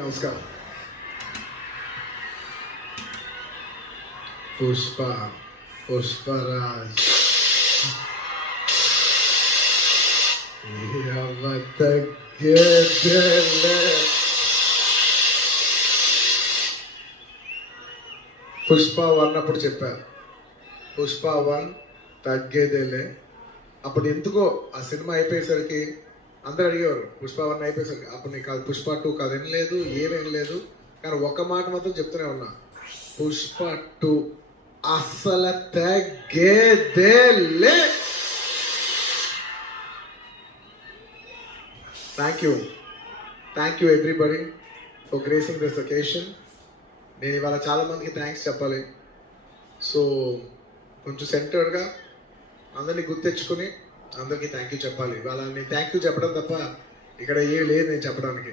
నమస్కారం. పుష్పరాజ్ పుష్ప 1 అప్పుడు చెప్పారు, పుష్ప 1 తగ్గేదేలే. అప్పుడు ఎందుకో ఆ సినిమా అయిపోయేసరికి అందరూ అడిగేవారు, పుష్ప 1 అయిపోయేసరికి అప్పుడు నీకు కాదు, పుష్ప 2 కాదు, ఏమేం లేదు. కానీ ఒక మాట మాత్రం చెప్తూనే ఉన్నా, పుష్ప 2 అస్సలు తగ్గేదేలే. Thank you everybody for gracing this occasion. నేను ఇవాళ చాలా మందికి థ్యాంక్స్ చెప్పాలి. సో కొంచెం సెంటర్డ్గా అందరినీ గుర్తెచ్చుకుని అందరికీ థ్యాంక్ యూ చెప్పాలి. ఇవాళ నేను థ్యాంక్ యూ చెప్పడం తప్ప ఇక్కడ ఏం లేదు నేను చెప్పడానికి.